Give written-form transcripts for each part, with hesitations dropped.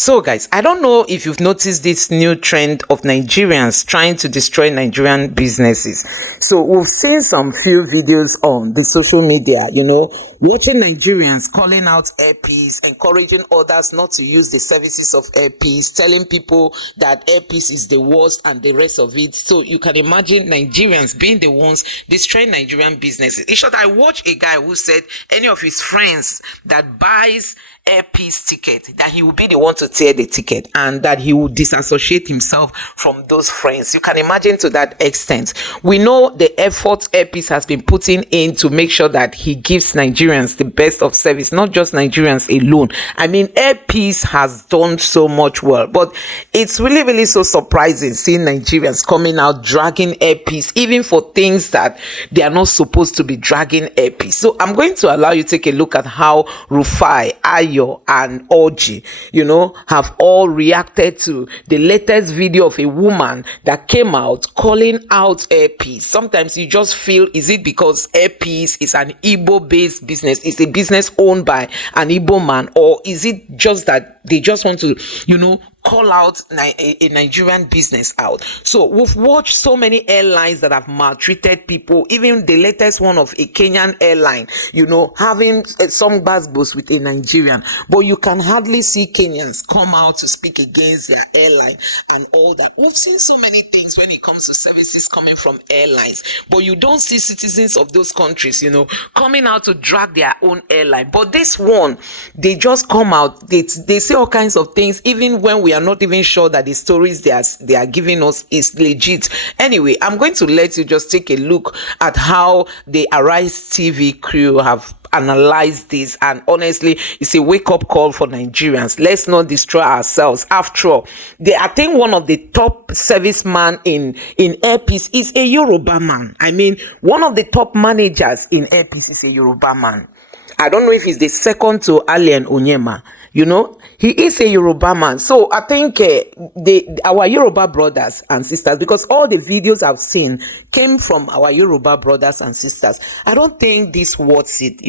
So guys, I don't know if you've noticed this new trend of Nigerians trying to destroy Nigerian businesses. So we've seen some few videos on the social media, watching Nigerians calling out airpeace, encouraging others not to use the services of airpeace, telling people that airpeace is the worst and the rest of it. So you can imagine Nigerians being the ones destroying Nigerian businesses. In short, I watched a guy who said any of his friends that buys airpeace ticket, that he will be the one to tear the ticket and that he will disassociate himself from those friends. You can imagine to that extent. We know the effort airpeace has been putting in to make sure that he gives Nigerians the best of service, not just Nigerians alone. I mean, airpeace has done so much well, but it's really so surprising seeing Nigerians coming out dragging airpeace even for things that they are not supposed to be dragging airpeace. So I'm going to allow you to take a look at how Rufai, and Oji, have all reacted to the latest video of a woman that came out calling out airpeace. Sometimes you just feel, is it because airpeace is an Igbo-based business? It's a business owned by an Igbo man, or is it just that they just want to, call out a Nigerian business out? So we've watched so many airlines that have maltreated people, even the latest one of a Kenyan airline, having some bus with a Nigerian, but you can hardly see Kenyans come out to speak against their airline and all that. We've seen so many things when it comes to services coming from airlines, but you don't see citizens of those countries, coming out to drag their own airline. But this one, they just come out, they say all kinds of things, even when we are not even sure that the stories they are giving us is legit. Anyway, I'm going to let you just take a look at how the Arise TV crew have analyzed this, and honestly, it's a wake-up call for Nigerians. Let's not destroy ourselves. After all, I think one of the top servicemen in airpeace is a Yoruba man. I mean, one of the top managers in airpeace is a Yoruba man. I don't know if he's the second to Alien Onyema. He is a Yoruba man. So I think our Yoruba brothers and sisters, because all the videos I've seen came from our Yoruba brothers and sisters, I don't think this worth it,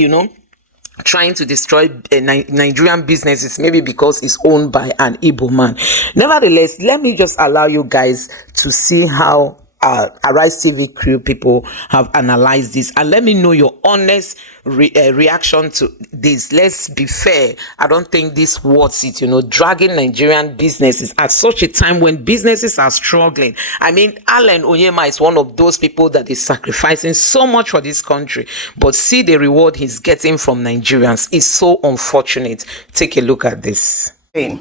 trying to destroy Nigerian businesses, maybe because it's owned by an Igbo man. Nevertheless, let me just allow you guys to see how Arise TV crew people have analyzed this, and let me know your honest reaction to this. Let's be fair. I don't think this worth it, dragging Nigerian businesses at such a time when businesses are struggling. I mean, Alan Onyema is one of those people that is sacrificing so much for this country, but see the reward he's getting from Nigerians. It's so unfortunate. Take a look at this. A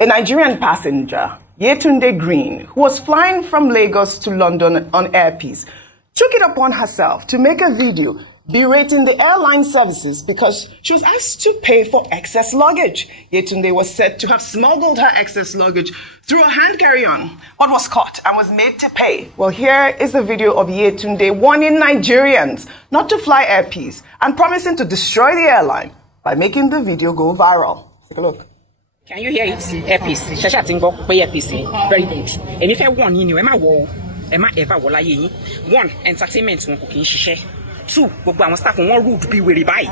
Nigerian passenger, Yetunde Green, who was flying from Lagos to London on airpeace, took it upon herself to make a video berating the airline services because she was asked to pay for excess luggage. Yetunde was said to have smuggled her excess luggage through a hand carry-on, but was caught and was made to pay. Well, here is a video of Yetunde warning Nigerians not to fly airpeace and promising to destroy the airline by making the video go viral. Take a look. Can you hear it? Airpeace. Shasha tingo pay airpeace. Very good. And if I want you, Emma wo, Emma ever wola ye. One, entertainment won cooking shishe. Two, gbogbo àwọn staff won rude be wèrè báyìí.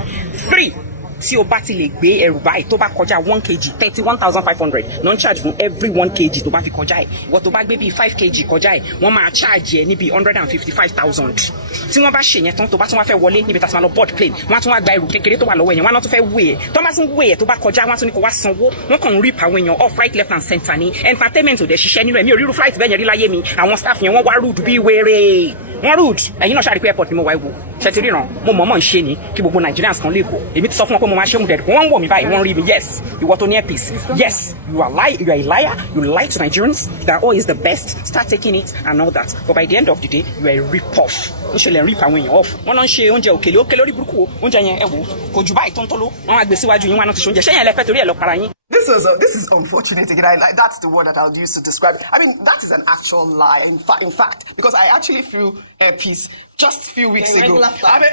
Three, tí o bá ti lè gbé ẹrù báyìí tó bá kọjá 1 kg 31,500 non charge fún every 1 kg tó bá fi kọjá ẹ̀. Ìwọ tó bá gbé bí 5 kg kọjá ẹ̀, wọ́n máa charge ẹ ní bí 155,000. Tí wọ́n bá ṣe yẹn tán tó bá tún wá fẹ́ wọlé níbi tá a máa lọ board plane, wọ́n á tún wá gba ẹrù kékeré tó wà lọ́wọ́ yẹn, wọ́n á tún fẹ́ weigh ẹ̀. Tó bá tún weigh ẹ̀ tó bá kọjá, wọ́n á tún ní kó wá sanwó. Wọ́n kàn rip àwọn èèyàn off right left and center ní entertainment ò dẹ̀ ṣiṣẹ́ nínú ẹ̀. Mi ò rí irú flight bẹ́ẹ̀ yẹn rí láyé mi. Àwọn staff yẹn wọ́n wá rude bí wèrè. Wọ́n rude. Ẹ̀yin náà ṣáà rí pé airport ni mo wá ewu. Ṣé ti ríran? Mo mọ̀ọ́mọ̀ ń ṣe ni kí gbogbo Nigerians kan lè bọ̀. Èmi ti sọ fún wọn pé mo máa ṣe òun dẹ̀ wọ́n wọ̀ mí báyìí wọ́n rí mi. Yes, you want to near peace. Yes, you are a liar. You lie to Nigerians that all is the best. Start taking it and all that. But by the end of the day, you are a rip-off. You should rip àwọn èèyàn off. Wọ́n náà ń ṣe oúnjẹ òkèlè orí burúkú o. Oúnjẹ yẹn ẹ wò kò jù báyìí tó ń tọ́lọ́. Wọ́n á gbé síwájú yín, wọ́n á náà ti ṣe oúnjẹ. Ṣé yẹn lẹ fẹ́ torí ẹ̀ lọ para yín? This is unfortunate again. That's the word that I'll use to describe it. I mean, that is an actual lie. In fact, because I actually flew airpeace just a few weeks ago.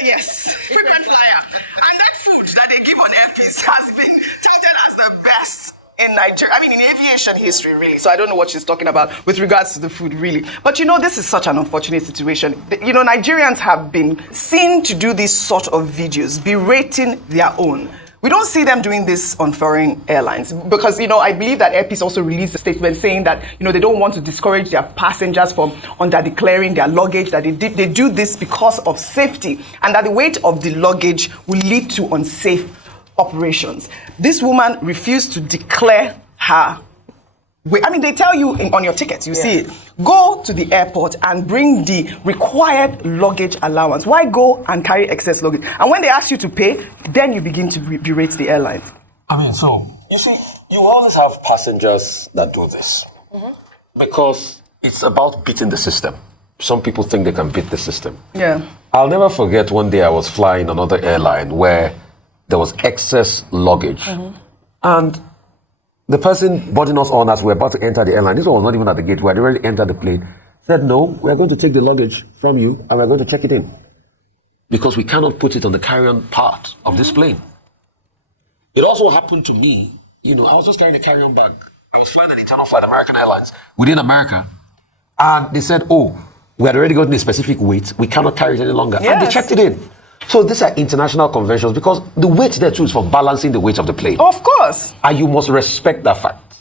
Yes, frequent flyer. And that food that they give on airpeace has been touted as the best in Nigeria. I mean, in aviation history, really. So I don't know what she's talking about with regards to the food, really. But this is such an unfortunate situation. Nigerians have been seen to do these sort of videos, berating their own. We don't see them doing this on foreign airlines because, I believe that Air Peace also released a statement saying that, they don't want to discourage their passengers from under-declaring their luggage, that they do this because of safety, and that the weight of the luggage will lead to unsafe operations. This woman refused to declare her weight. I mean, they tell you on your tickets, you see it. Go to the airport and bring the required luggage allowance. Why go and carry excess luggage? And when they ask you to pay, then you begin to berate the airline. I mean, so, you see, you always have passengers that do this. Because it's about beating the system. Some people think they can beat the system. Yeah. I'll never forget one day I was flying another airline where there was excess luggage. And the person boarding us on as we were about to enter the airline, this one was not even at the gate, we had already entered the plane, said, no, we're going to take the luggage from you and we're going to check it in. Because we cannot put it on the carry-on part of this plane. It also happened to me, I was just carrying a carry-on bag. I was flying an internal flight, American Airlines, within America. And they said, oh, we had already gotten a specific weight, we cannot carry it any longer. Yes. And they checked it in. So these are international conventions because the weight there too is for balancing the weight of the plane. Of course. And you must respect that fact.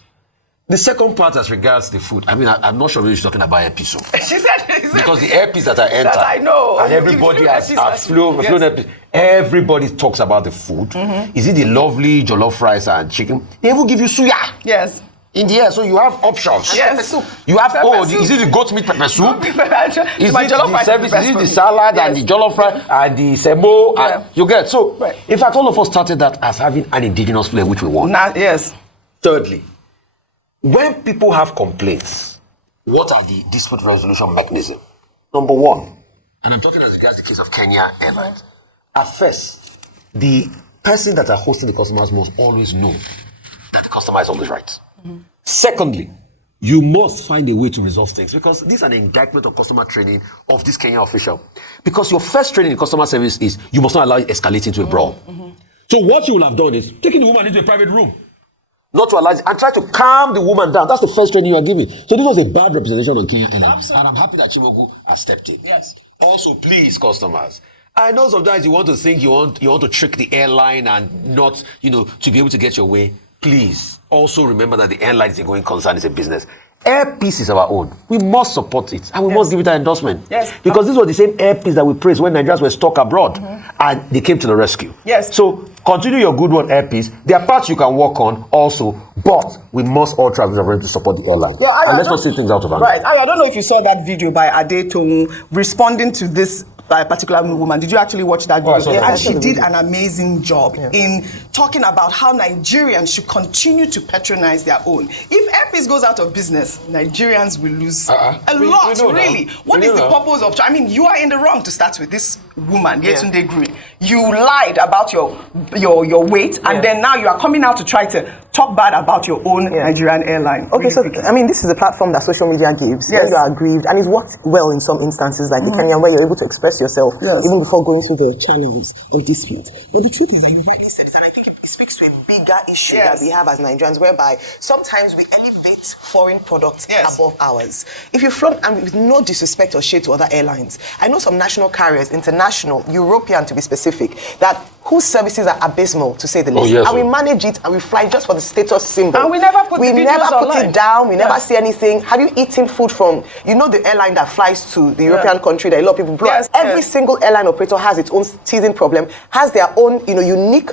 The second part as regards the food, I mean, I'm not sure whether she's talking about earpiece. She said because the earpiece that I enter, that I know. and everybody has flown earpiece. Everybody talks about the food. Is it the lovely jollof rice and chicken? They even give you suya. Yes. In the air, so you have options. Yes. You have, Pepper is it the goat meat pepper soup? Is it jollof the service? Is it the salad and the jollof rice and the semo? Yeah. You get so. Right. In fact, all of us started that as having an indigenous flair, which we want. Yes. Thirdly, when people have complaints, what are the dispute resolution mechanisms? Number one, and I'm talking as regards the case of Kenya Airlines. At first, the person that are hosting the customers must always know that the customer is always right. Secondly, you must find a way to resolve things because this is an indictment of customer training of this Kenyan official. Because your first training in customer service is you must not allow it escalate into a brawl. So what you will have done is taking the woman into a private room, not to allow it, and try to calm the woman down. That's the first training you are giving. So this was a bad representation on Kenya Airlines. And I'm happy that Chimogu has stepped in. Yes. Also, please, customers, I know sometimes you want to think you want to trick the airline and not, to be able to get your way. Please also remember that the airline is a going concern, is a business. Air Peace is our own. We must support it and we must give it an endorsement. Yes. Because this was the same Air Peace that we praised when Nigerians were stuck abroad and they came to the rescue. Yes. So continue your good one, Air Peace. There are parts you can work on also, but we must all try to support the airline. Yeah, and let's not see things out of hand. Right. I don't know if you saw that video by Adetoun responding to this particular woman. Did you actually watch that video? Yes, and she did an amazing job in talking about how Nigerians should continue to patronize their own. If Air Peace goes out of business, Nigerians will lose a lot, really. What is the purpose of... I mean, you are in the wrong to start with. This woman, Yetunde Green, you lied about your weight, and then now you are coming out to try to talk bad about your own Nigerian airline. Okay, so I mean, this is a platform that social media gives. Yes. You are aggrieved, and it's worked well in some instances, like the Kenyan, where you're able to express yourself even before going through the channels of dispute. But the truth is that you rightly said it, and I think it speaks to a bigger issue that we have as Nigerians, whereby sometimes we elevate foreign products above ours. If you flown, and with no disrespect or shade to other airlines, I know some national carriers, international, European to be specific, that whose services are abysmal, to say the least. And we manage it and we fly just for the status symbol. And we never put it down, we never see anything. Have you eaten food from, the airline that flies to the European country that a lot of people blow? Every single airline operator has its own teething problem, has their own, unique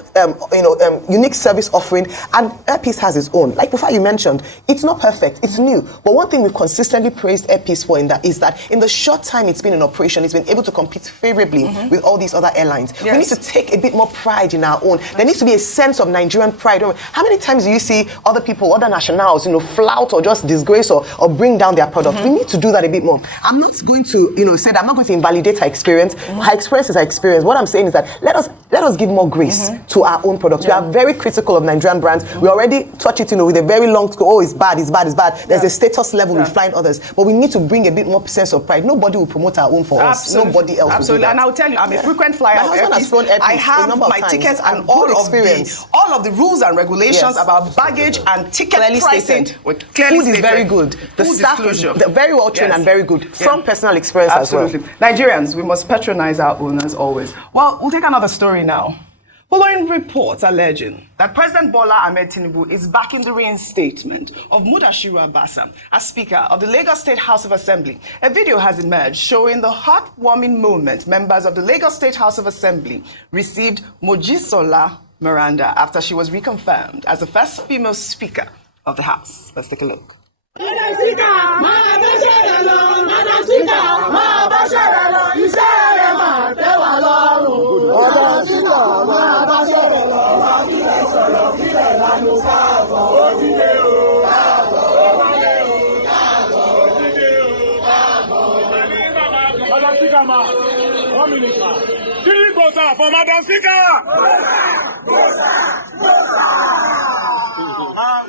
service offering, and Air Peace has its own. Like before you mentioned, it's not perfect, it's new. But one thing we've consistently praised Air Peace for is that in the short time it's been in operation, it's been able to compete favorably with all these other airlines. We need to take a bit more pride in our own. There needs to be a sense of Nigerian pride. How many times do you see other people, other nationals, flout or just disgrace or bring down their product? We need to do that a bit more. I'm not going to, say that I'm not going to invalidate her experience. Her experience is her experience. What I'm saying is that let us give more grace to our own products. We are very critical of Nigerian brands. We already touch it, with a very long, it's bad. There's a status level with flying others. But we need to bring a bit more sense of pride. Nobody will promote our own for us. Nobody else will do that. And I'll tell you, I'm a frequent flyer of Air Peace. I have my tickets and all of the rules and regulations about baggage and ticket pricing. Food is very good. The staff is very well trained and very good from personal experience as well. Nigerians, we must patronize our own as always. Well, we'll take another story now. following reports alleging that President Bola Ahmed Tinubu is backing the reinstatement of Mudashiru Abasa as Speaker of the Lagos State House of Assembly. A video has emerged showing the heartwarming moment members of the Lagos State House of Assembly received Mojisola Miranda after she was reconfirmed as the first female Speaker of the House. Let's take a look. For Madam Speaker!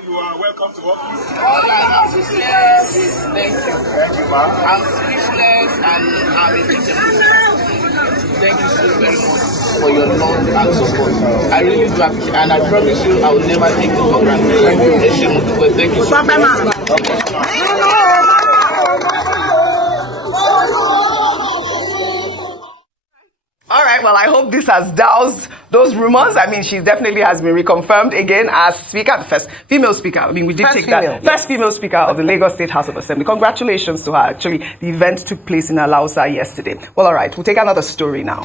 You are welcome to office. All I have to say is thank you. Thank you, ma'am. I'm speechless and I'm impeachable. Thank you so very much for your love and support. I really do appreciate, and I promise you I will never take it for granted. Thank you so much. All right, well, I hope this has doused those rumors. I mean, she definitely has been reconfirmed again as Speaker, the first female Speaker. I mean, we did take that. First female Speaker of the Lagos State House of Assembly. Congratulations to her. Actually, the event took place in Alausa yesterday. Well, all right, we'll take another story now.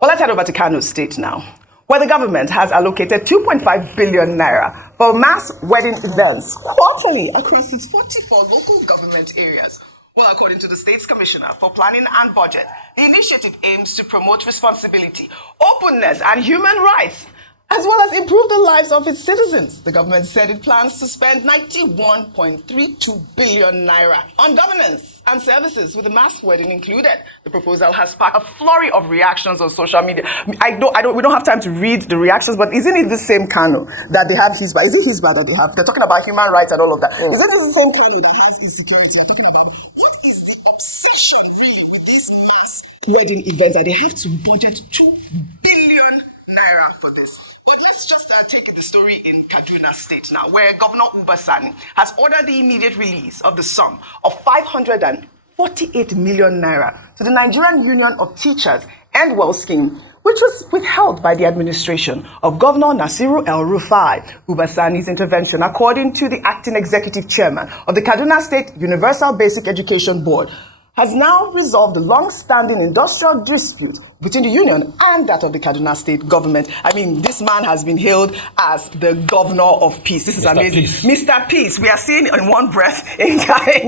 Well, let's head over to Kano State now, where the government has allocated 2.5 billion naira for mass wedding events quarterly across its 44 local government areas. Well, according to the state's commissioner for planning and budget, the initiative aims to promote responsibility, openness, and human rights, as well as improve the lives of its citizens. The government said it plans to spend 91.32 billion naira on governance and services, with the mass wedding included. The proposal has sparked a flurry of reactions on social media. We don't have time to read the reactions, but isn't it the same Kano that they have Hisba? Is it Hisba that they have? They're talking about human rights and all of that. Isn't it the same Kano that has insecurity? They're talking about what is the obsession really with these mass wedding events that they have to budget 2 billion naira for this. But let's just take the story in Kaduna State now, where Governor Ubasani has ordered the immediate release of the sum of 548 million naira to the Nigerian Union of Teachers and Well Scheme, which was withheld by the administration of Governor Nasiru El Rufai. Ubasani's intervention, according to the acting executive chairman of the Kaduna State Universal Basic Education Board, has now resolved the long-standing industrial dispute between the union and that of the Kaduna State government. I mean, this man has been hailed as the governor of peace. This is amazing. Peace. Mr. Peace. We are seeing in one breath in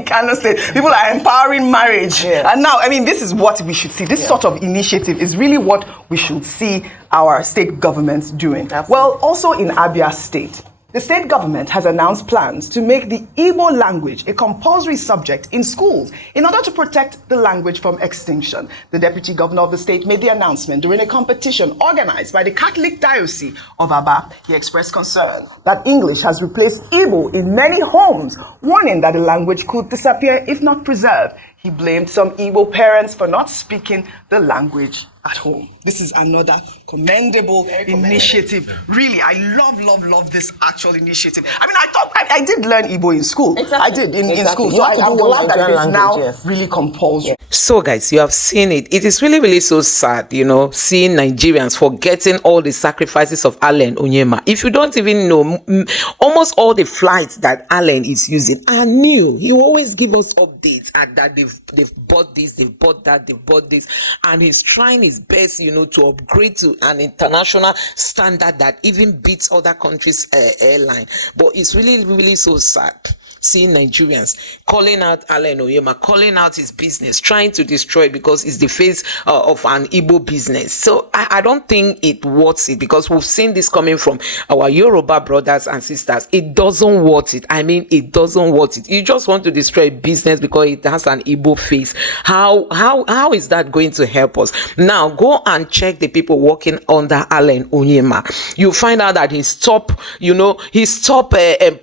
Kano State, people are empowering marriage. Yeah. And now, I mean, this is what we should see. This sort of initiative is really what we should see our state governments doing. Absolutely. Well, also in Abia State, the state government has announced plans to make the Igbo language a compulsory subject in schools in order to protect the language from extinction. The deputy governor of the state made the announcement during a competition organized by the Catholic Diocese of Aba. He expressed concern that English has replaced Igbo in many homes, warning that the language could disappear if not preserved. He blamed some Igbo parents for not speaking the language at home. This is another commendable initiative. Really, I love this actual initiative. I mean, I did learn Igbo in school. Exactly. I did in school. So I'm glad that it is now really compulsory. So guys, you have seen it. It is really so sad, you know, seeing Nigerians forgetting all the sacrifices of Allen Onyema. If you don't even know, almost all the flights that Allen is using are new. He will always give us updates at that they've bought this, they've bought that, they've bought this, and he's trying his best, you know, to upgrade to an international standard that even beats other countries' airline. But it's really so sad seeing Nigerians calling out Allen Onyema, calling out his business, trying to destroy it because it's the face of an Igbo business. So I don't think it worth it, because we've seen this coming from our Yoruba brothers and sisters. It doesn't worth it. I mean, it doesn't worth it. You just want to destroy a business because it has an Igbo face. How is that going to help us? Now go and check the people working under Allen Onyema. You find out that his top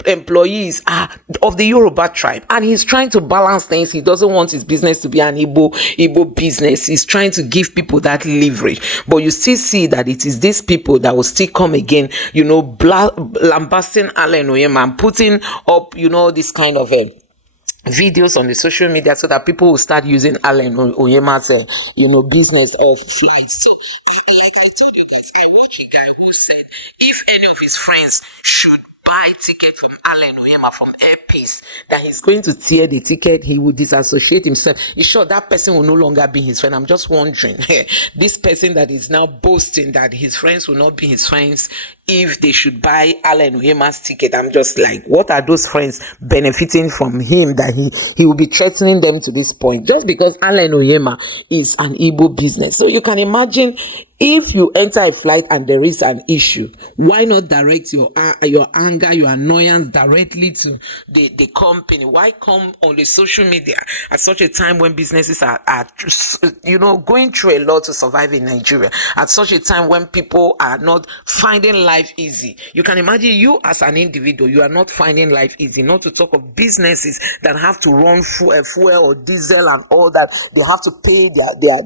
employees are of the Yoruba tribe, and he's trying to balance things. He doesn't want his business to be an Igbo business. He's trying to give people that leverage, but you still see that it is these people that will still come again, you know, lambasting Allen Onyema and putting up, you know, this kind of videos on the social media so that people will start using Allen Onyema's business of flights. his friends should buy ticket from Allen Oyema from Airpeace, that he's going to tear the ticket, he will disassociate himself. He's sure that person will no longer be his friend. I'm just wondering, this person that is now boasting that his friends will not be his friends if they should buy Allen Oyema's ticket. I'm just like, what are those friends benefiting from him that he will be threatening them to this point just because Allen Oyema is an Igbo business? So you can imagine, if you enter a flight and there is an issue, why not direct your anger, your annoyance directly to the company? Why come on the social media at such a time when businesses are going through a lot to survive in Nigeria, at such a time when people are not finding life easy? You can imagine, you as an individual, you are not finding life easy, not to talk of businesses that have to run fuel or diesel and all that. They have to pay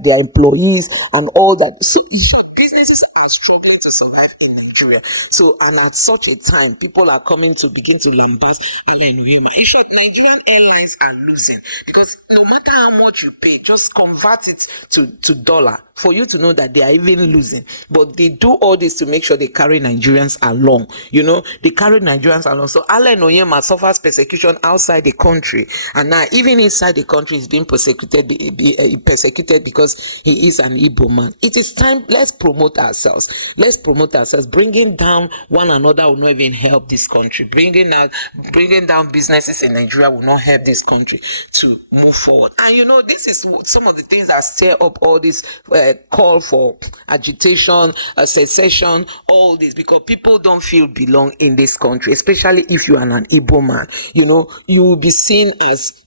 their employees and all that. So businesses are struggling to survive in Nigeria. So, and at such a time, people are coming to begin to lambast Allen Oyema. In short, Nigerian airlines are losing, because no matter how much you pay, just convert it to dollar for you to know that they are even losing. But they do all this to make sure they carry Nigerians along. They carry Nigerians along. So Allen Oyema suffers persecution outside the country, and now even inside the country is being persecuted because he is an Igbo man. It is time. Let's promote ourselves. Bringing down one another will not even help this country. Bringing down businesses in Nigeria will not help this country to move forward. And this is some of the things that stir up all this call for agitation, secession, all this, because people don't feel belong in this country, especially if you are an Igbo man. You will be seen as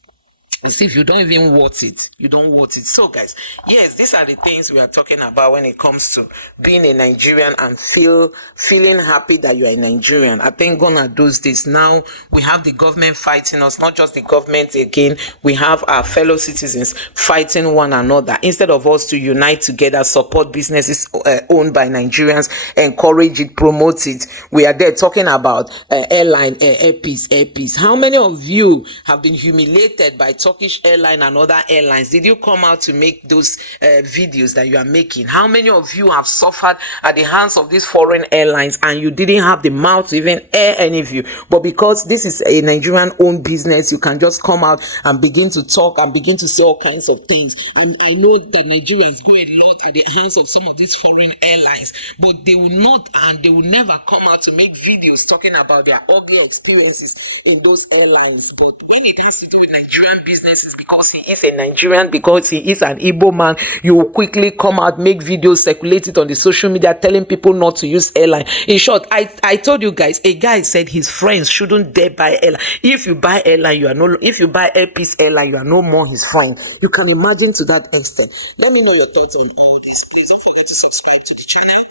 if you don't even want it. You don't want it. So guys, yes, these are the things we are talking about when it comes to being a Nigerian and feeling happy that you are a Nigerian. I think Ghana does this. Now we have the government fighting us, not just the government again. We have our fellow citizens fighting one another. Instead of us to unite together, support businesses owned by Nigerians, encourage it, promote it, we are there talking about Airpeace. How many of you have been humiliated by Turkish airline and other airlines? Did you come out to make those videos that you are making? How many of you have suffered at the hands of these foreign airlines and you didn't have the mouth to even air any view? But because this is a Nigerian owned business, you can just come out and begin to talk and begin to say all kinds of things. And I know that Nigerians go a lot at the hands of some of these foreign airlines, but they will not, and they will never come out to make videos talking about their ugly experiences in those airlines. But when it has to do with Nigerian businesses, because he is a Nigerian, because he is an Igbo man, you will quickly come out, make videos, circulate it on the social media, telling people not to use airline. In short, I told you guys, a guy said his friends shouldn't dare buy airline. If you buy airline, if you buy Airpeace airline, you are no more his friend. You can imagine to that extent. Let me know your thoughts on all this. Please don't forget to subscribe to the channel.